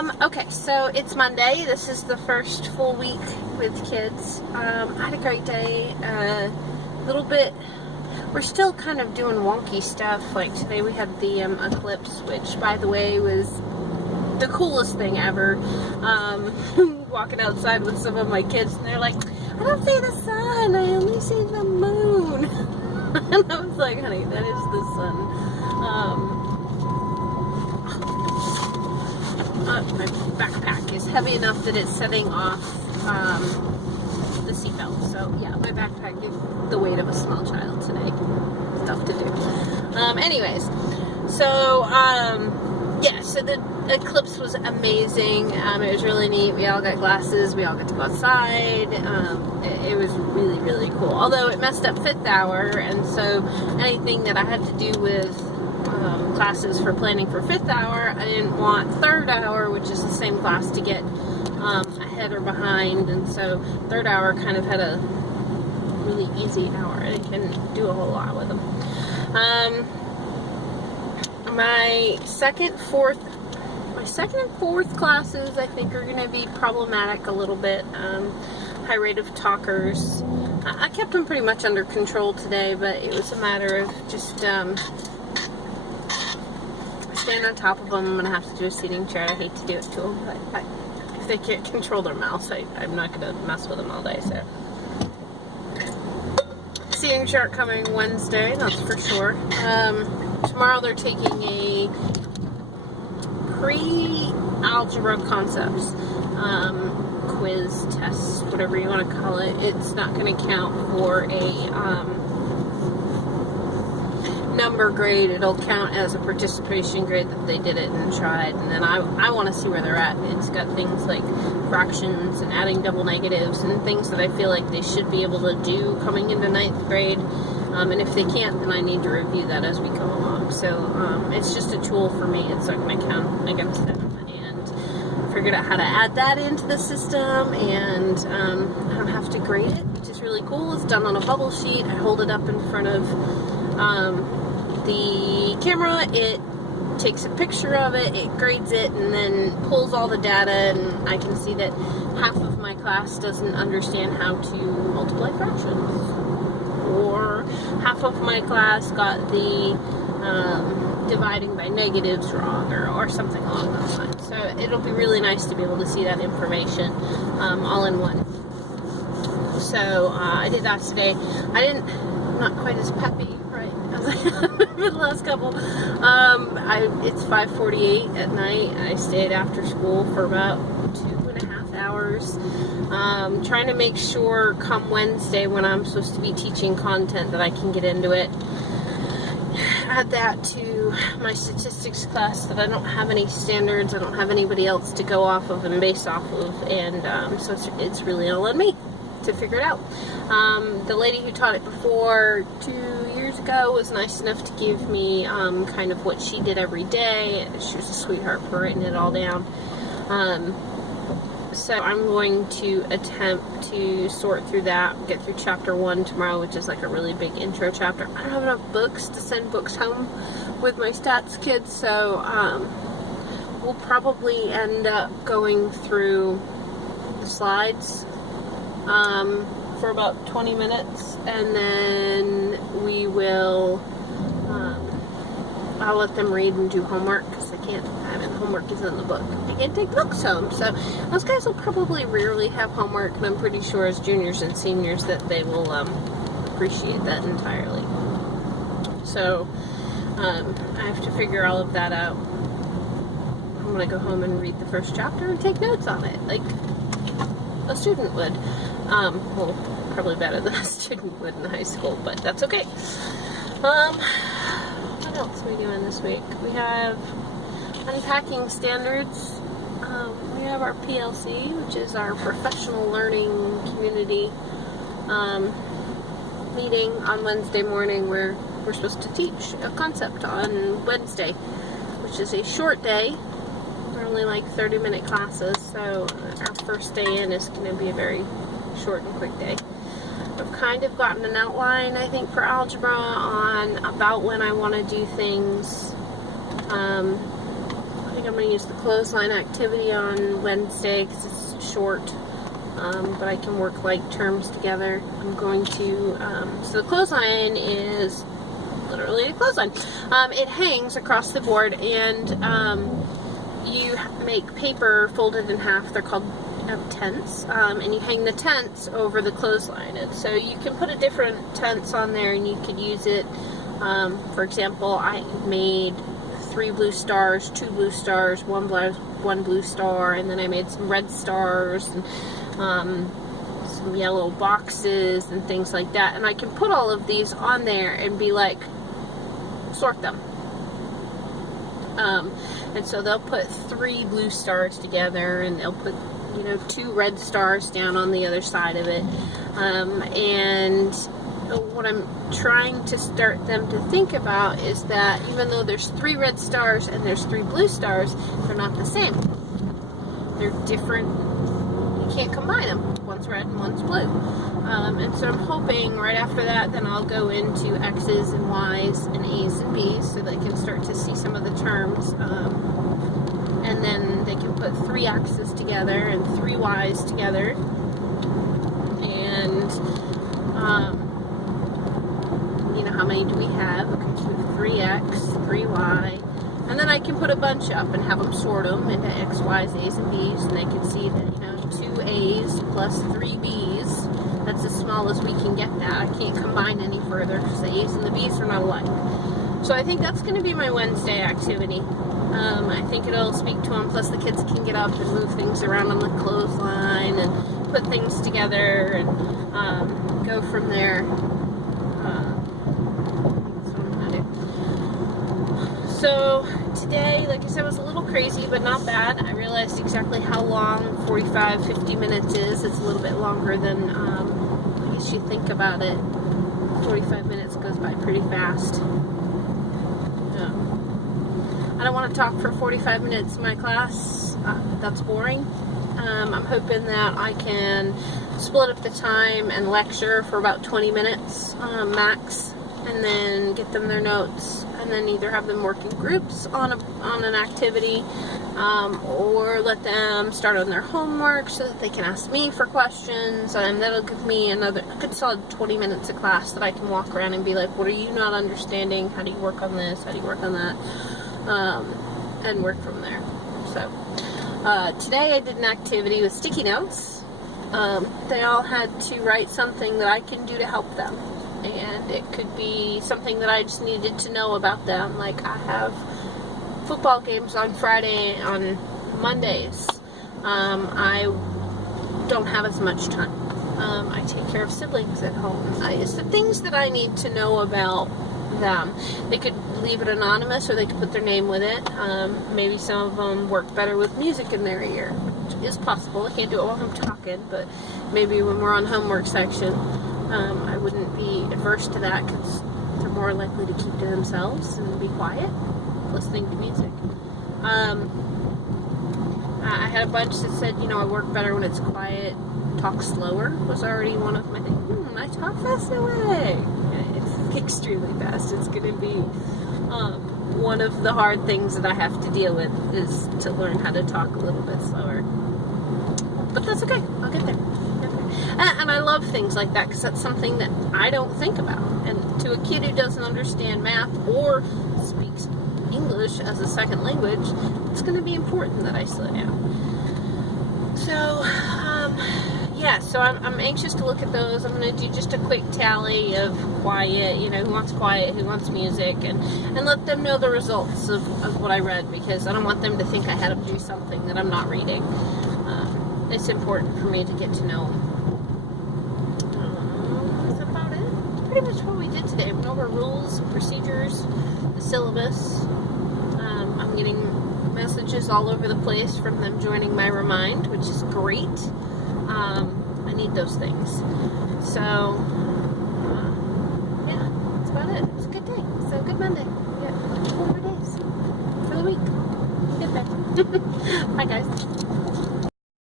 Okay, so it's Monday. This is the first full week with kids. I had a great day. Little bit, we're still kind of doing wonky stuff. Like today we had the eclipse, which by the way was the coolest thing ever. Walking outside with some of my kids and they're like, I don't see the sun, I only see the moon. And I was like, honey, that is the sun. My backpack is heavy enough that it's setting off the seatbelt. So yeah, my backpack is the weight of a small child today. Stuff to do. Anyways, so yeah, so the eclipse was amazing. It was really neat. We all got glasses. We all got to go outside. It was really, really cool. Although it messed up 5th hour, and so anything that I had to do with classes for planning for 5th hour, I didn't want 3rd hour, which is the same class, to get ahead or behind. And so 3rd hour kind of had a really easy hour. I couldn't do a whole lot with them. My second and fourth classes, I think, are going to be problematic a little bit. High rate of talkers. I kept them pretty much under control today, but it was a matter of just staying on top of them. I'm going to have to do a seating chart. I hate to do it to them, but if they can't control their mouths, I'm not going to mess with them all day. So, seating chart coming Wednesday, that's for sure. Tomorrow they're taking a pre-algebra concepts quiz test, whatever you want to call it. It's not going to count for a number grade. It'll count as a participation grade that they did it and tried. And then I want to see where they're at. It's got things like fractions and adding double negatives and things that I feel like they should be able to do coming into 9th grade. And if they can't, then I need to review that as we go along. So it's just a tool for me. It's not going to count against them. And I figured out how to add that into the system, and I don't have to grade it, which is really cool. It's done on a bubble sheet. I hold it up in front of the camera. It takes a picture of it, it grades it, and then pulls all the data, and I can see that half of my class doesn't understand how to multiply fractions. Or half of my class got the dividing by negatives wrong, or something along those lines. So it'll be really nice to be able to see that information all in one. So I did that today. I'm not quite as peppy, right, as I have been the last couple. It's 5:48 at night. I stayed after school for about 2.5 hours. Trying to make sure come Wednesday when I'm supposed to be teaching content that I can get into it. Add that to my statistics class that I don't have any standards, I don't have anybody else to go off of and base off of, and so it's really all on me to figure it out. The lady who taught it before 2 years ago was nice enough to give me kind of what she did every day. She was a sweetheart for writing it all down. So I'm going to attempt to sort through that, get through chapter 1 tomorrow, which is like a really big intro chapter. I don't have enough books to send books home with my stats kids, so we'll probably end up going through the slides for about 20 minutes, and then we will I'll let them read and do homework, because they can't, homework is in the book. They can't take books home. So those guys will probably rarely have homework, and I'm pretty sure as juniors and seniors that they will appreciate that entirely. So I have to figure all of that out. I'm going to go home and read the first chapter and take notes on it, like a student would. Well, probably better than a student would in high school, but that's okay. What else are we doing this week? We have unpacking standards. We have our PLC, which is our professional learning community meeting on Wednesday morning, where we're supposed to teach a concept on Wednesday, which is a short day. They're only like 30-minute classes, so our first day in is going to be a very short and quick day. I've kind of gotten an outline, I think, for algebra on about when I want to do things. I think I'm going to use the clothesline activity on Wednesday because it's short, but I can work like terms together. I'm going to, so the clothesline is literally a clothesline. It hangs across the board, and you make paper folded in half. They're called tents, and you hang the tents over the clothesline. And so you can put a different tents on there, and you could use it. For example, I made 3 blue stars, 2 blue stars, 1 blue star, and then I made some red stars and some yellow boxes and things like that. And I can put all of these on there and be like, sort them. And so they'll put 3 blue stars together, and they'll put, you know, 2 red stars down on the other side of it. And what I'm trying to start them to think about is that even though there's 3 red stars and there's 3 blue stars, they're not the same. They're different. You can't combine them. One's red and one's blue. And so I'm hoping right after that, then I'll go into X's and Y's and A's and B's so they can start to see some of the terms. And then they can put 3 X's together and 3 Y's together. And, you know, how many do we have? Okay, so we have 3X, 3Y. And then I can put a bunch up and have them sort them into X, Y's, A's, and B's. And they can see that, you know, 2 A's plus 3 B's. That's as small as we can get that. I can't combine any further because the A's and the B's are not alike. So I think that's going to be my Wednesday activity. I think it'll speak to them, plus the kids can get up and move things around on the clothesline and put things together and go from there. That's what I'm going to do. So today, like I said, was a little crazy, but not bad. I realized exactly how long 45-50 minutes is. It's a little bit longer than, I guess you think about it. 45 minutes goes by pretty fast. I don't want to talk for 45 minutes in my class. That's boring. I'm hoping that I can split up the time and lecture for about 20 minutes max, and then get them their notes, and then either have them work in groups on an activity, or let them start on their homework so that they can ask me for questions, and that'll give me a good solid 20 minutes of class that I can walk around and be like, what are you not understanding? How do you work on this? How do you work on that? And work from there. So today I did an activity with sticky notes. They all had to write something that I can do to help them, and it could be something that I just needed to know about them. Like, I have football games on Friday, on Mondays. I don't have as much time. I take care of siblings at home. It's the things that I need to know about them. They could leave it anonymous, or they could put their name with it. Maybe some of them work better with music in their ear, which is possible. I can't do it while I'm talking, but maybe when we're on homework section, I wouldn't be adverse to that, because they're more likely to keep to themselves and be quiet, listening to music. I had a bunch that said, you know, I work better when it's quiet. Talk slower was already one of my things. I talk fast away. It's extremely fast. It's going to be one of the hard things that I have to deal with, is to learn how to talk a little bit slower. But that's okay. I'll get there. And I love things like that, because that's something that I don't think about. And to a kid who doesn't understand math or speaks English as a second language, it's going to be important that I slow down. So, yeah, so I'm anxious to look at those. I'm going to do just a quick tally of quiet, you know, who wants quiet, who wants music, and let them know the results of what I read, because I don't want them to think I had them do something that I'm not reading. It's important for me to get to know them. Is that about it? Pretty much what we did today. We went over rules, procedures, the syllabus. I'm getting messages all over the place from them joining my Remind, which is great. I need those things. So, yeah, that's about it. It's a good day. So, good Monday. We got 4 more days for the week. Get there. Bye, guys.